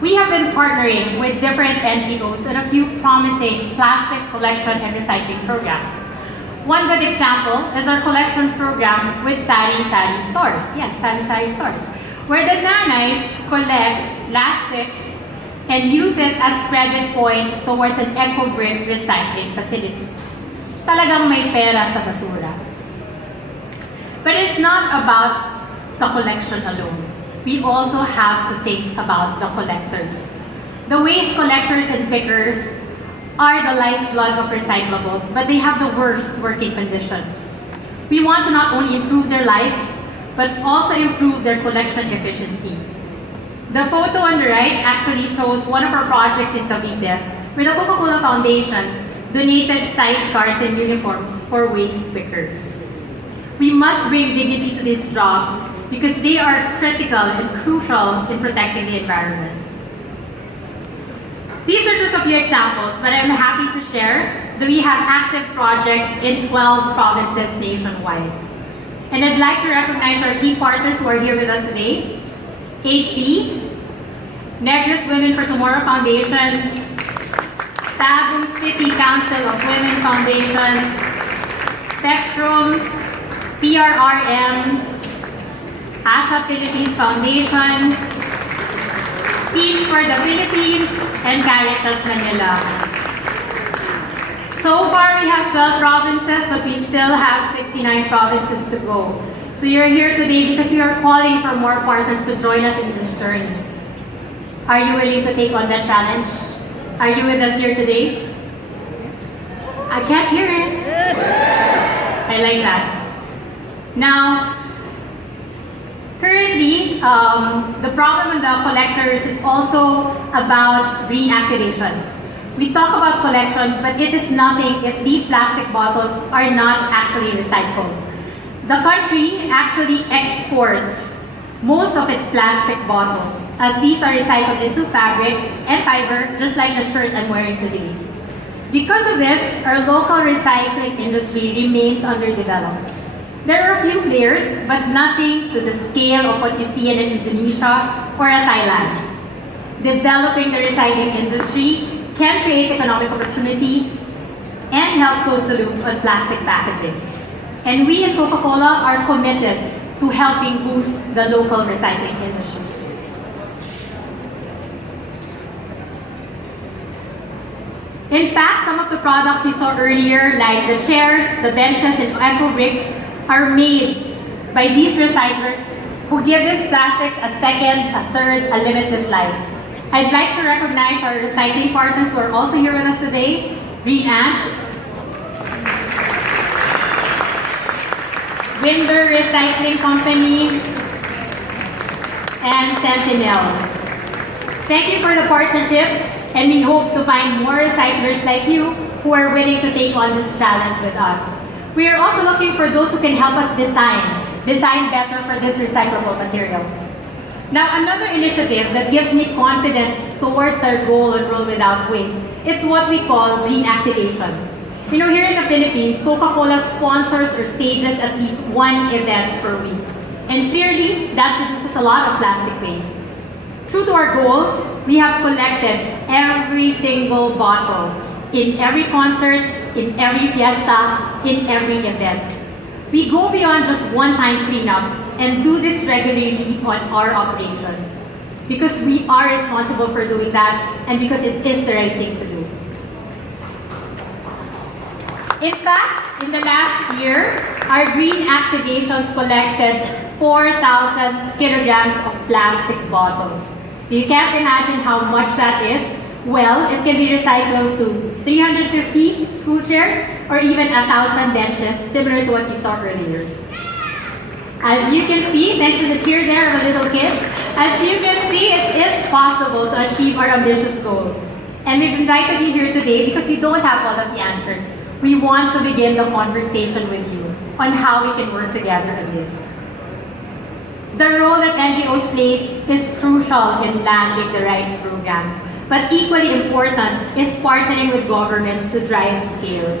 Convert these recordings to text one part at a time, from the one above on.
we have been partnering with different NGOs on a few promising plastic collection and recycling programs. One good example is our collection program with Sari Sari stores. Yes, Sari Sari stores, where the nanays collect plastics and use it as credit points towards an eco-brick recycling facility. Talagang may pera sa basura. But it's not about the collection alone. We also have to think about the collectors. The waste collectors and pickers are the lifeblood of recyclables, but they have the worst working conditions. We want to not only improve their lives, but also improve their collection efficiency. The photo on the right actually shows one of our projects in Cavite, where the Coca Cola Foundation donated sidecars and uniforms for waste pickers. We must bring dignity to these jobs because they are critical and crucial in protecting the environment. These are just a few examples, but I'm happy to share that we have active projects in 12 provinces nationwide. And I'd like to recognize our key partners who are here with us today. HP, Negros Women for Tomorrow Foundation, Tagum City Council of Women Foundation, Spectrum, PRRM, ASA Philippines Foundation, Peace for the Philippines, and Caritas Manila. So far we have 12 provinces, but we still have 69 provinces to go. So you're here today because we are calling for more partners to join us in this journey. Are you willing to take on that challenge? Are you with us here today? I can't hear it. I like that. Now, currently, the problem with the collectors is also about green activations. We talk about collection, but it is nothing if these plastic bottles are not actually recycled. The country actually exports most of its plastic bottles, as these are recycled into fabric and fiber, just like the shirt I'm wearing today. Because of this, our local recycling industry remains underdeveloped. There are a few players, but nothing to the scale of what you see in Indonesia or in Thailand. Developing the recycling industry can create economic opportunity and help close the loop on plastic packaging. And we at Coca Cola are committed to helping boost the local recycling industry. In fact, some of the products we saw earlier, like the chairs, the benches, and eco bricks, are made by these recyclers who give these plastics a second, a third, a limitless life. I'd like to recognize our recycling partners who are also here with us today, Green Ants, Winder Recycling Company, and Sentinel. Thank you for the partnership, and we hope to find more recyclers like you who are willing to take on this challenge with us. We are also looking for those who can help us design better for these recyclable materials. Now, another initiative that gives me confidence towards our goal of Roll Without Waste, it's what we call green activation. You know, here in the Philippines, Coca-Cola sponsors or stages at least one event per week. And clearly, that produces a lot of plastic waste. True to our goal, we have collected every single bottle in every concert, in every fiesta, in every event. We go beyond just one-time cleanups and do this regularly on our operations because we are responsible for doing that and because it is the right thing to do. In fact, in the last year, our green activations collected 4,000 kilograms of plastic bottles. You can't imagine how much that is. Well, it can be recycled to 350 school chairs or even 1,000 benches, similar to what you saw earlier. As you can see, thanks to the cheer there of a little kid, as you can see, it is possible to achieve our ambitious goal. And we've invited you here today because we don't have all of the answers. We want to begin the conversation with you on how we can work together on this. The role that NGOs plays is crucial in landing the right programs. But equally important is partnering with government to drive scale.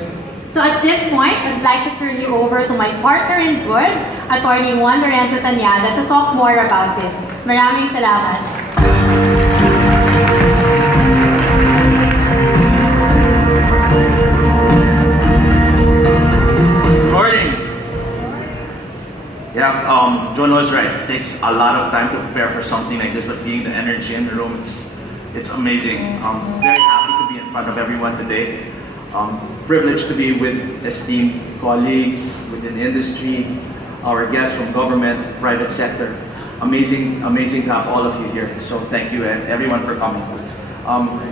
So at this point, I'd like to turn you over to my partner in good, Attorney Juan Lorenzo Tanyada, to talk more about this. Maraming salamat. Noah's right. It takes a lot of time to prepare for something like this, but feeling the energy in the room, it's amazing. I'm very happy to be in front of everyone today. Privileged to be with esteemed colleagues within industry, our guests from government, private sector. Amazing to have all of you here. So thank you and everyone for coming.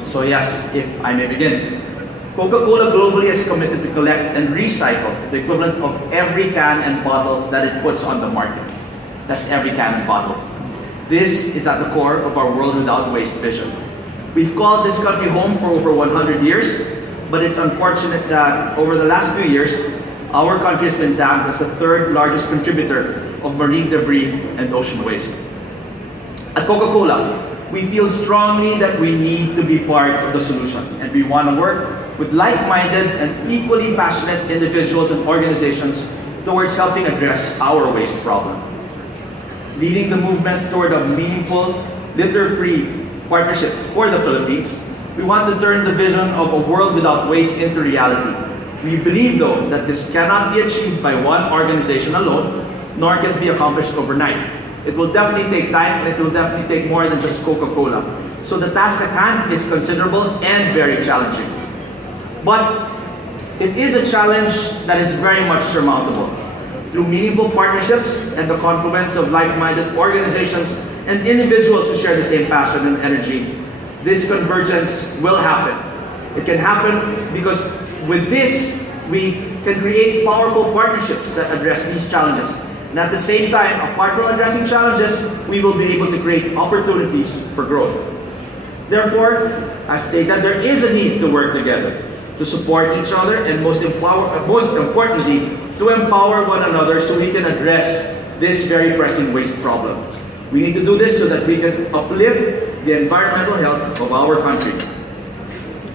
So yes, if I may begin. Coca-Cola globally is committed to collect and recycle the equivalent of every can and bottle that it puts on the market. That's every can and bottle. This is at the core of our World Without Waste vision. We've called this country home for over 100 years, but it's unfortunate that over the last few years, our country has been tagged as the third largest contributor of marine debris and ocean waste. At Coca-Cola, we feel strongly that we need to be part of the solution, and we want to work with like-minded and equally passionate individuals and organizations towards helping address our waste problem. Leading the movement toward a meaningful, litter-free partnership for the Philippines, we want to turn the vision of a world without waste into reality. We believe, though, that this cannot be achieved by one organization alone, nor can it be accomplished overnight. It will definitely take time, and it will definitely take more than just Coca-Cola. So the task at hand is considerable and very challenging. But it is a challenge that is very much surmountable. Through meaningful partnerships and the confluence of like-minded organizations and individuals who share the same passion and energy, this convergence will happen. It can happen because with this, we can create powerful partnerships that address these challenges. And at the same time, apart from addressing challenges, we will be able to create opportunities for growth. Therefore, as stated, there is a need to work together, to support each other, and most importantly, to empower one another so we can address this very pressing waste problem. We need to do this so that we can uplift the environmental health of our country.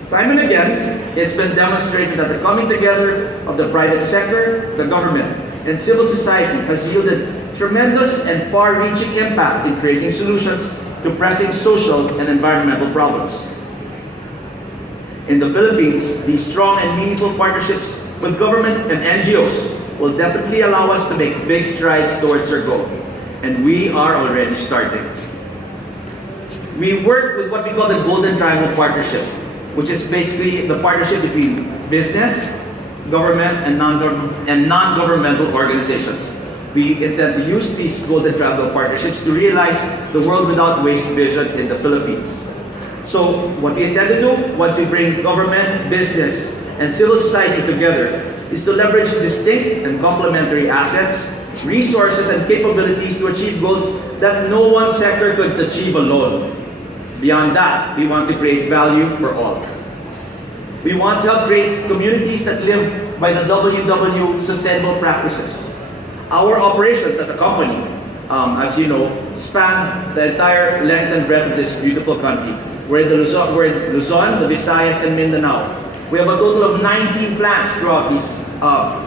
Time and again, it's been demonstrated that the coming together of the private sector, the government, and civil society has yielded tremendous and far-reaching impact in creating solutions to pressing social and environmental problems. In the Philippines, these strong and meaningful partnerships with government and NGOs will definitely allow us to make big strides towards our goal. And we are already starting. We work with what we call the Golden Triangle Partnership, which is basically the partnership between business, government, and non-governmental organizations. We intend to use these Golden Triangle partnerships to realize the World Without Waste vision in the Philippines. So what we intend to do, once we bring government, business, and civil society together, is to leverage distinct and complementary assets, resources, and capabilities to achieve goals that no one sector could achieve alone. Beyond that, we want to create value for all. We want to help create communities that live by the WW sustainable practices. Our operations as a company, as you know, span the entire length and breadth of this beautiful country. We're in Luzon, the Visayas, and Mindanao. We have a total of 19 plants throughout these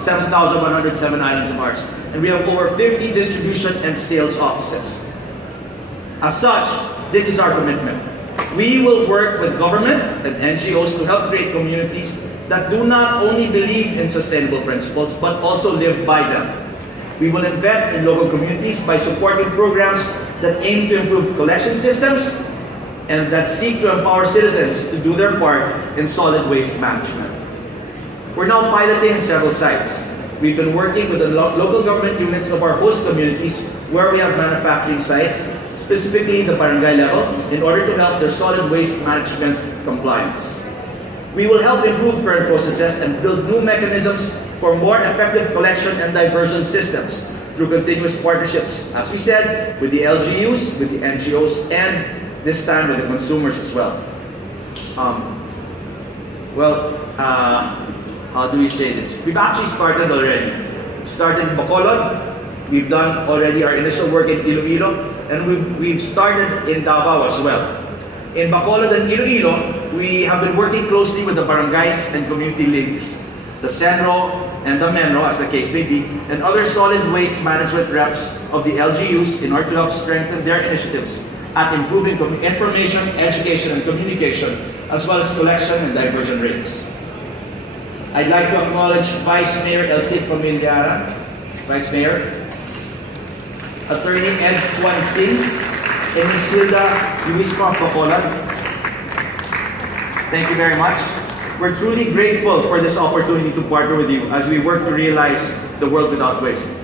7,107 islands of ours. And we have over 50 distribution and sales offices. As such, this is our commitment. We will work with government and NGOs to help create communities that do not only believe in sustainable principles, but also live by them. We will invest in local communities by supporting programs that aim to improve collection systems and that seek to empower citizens to do their part in solid waste management. We're now piloting in several sites. We've been working with the local government units of our host communities where we have manufacturing sites, specifically the barangay level, in order to help their solid waste management compliance. We will help improve current processes and build new mechanisms for more effective collection and diversion systems through continuous partnerships, as we said, with the LGUs, with the NGOs, and this time with the consumers as well. How do we say this? We've actually started already. We started in Bacolod. We've done already our initial work in Iloilo, and we've started in Davao as well. In Bacolod and Iloilo, we have been working closely with the barangays and community leaders, the Senro and the Menro, as the case may be, and other solid waste management reps of the LGUs in order to help strengthen their initiatives at improving information, education, and communication, as well as collection and diversion rates. I'd like to acknowledge Vice Mayor Elsie Familiara. Vice Mayor. Attorney Ed Juan Singh, and Ms. Hilda Luisma Pacola. Thank you very much. We're truly grateful for this opportunity to partner with you as we work to realize the world without waste.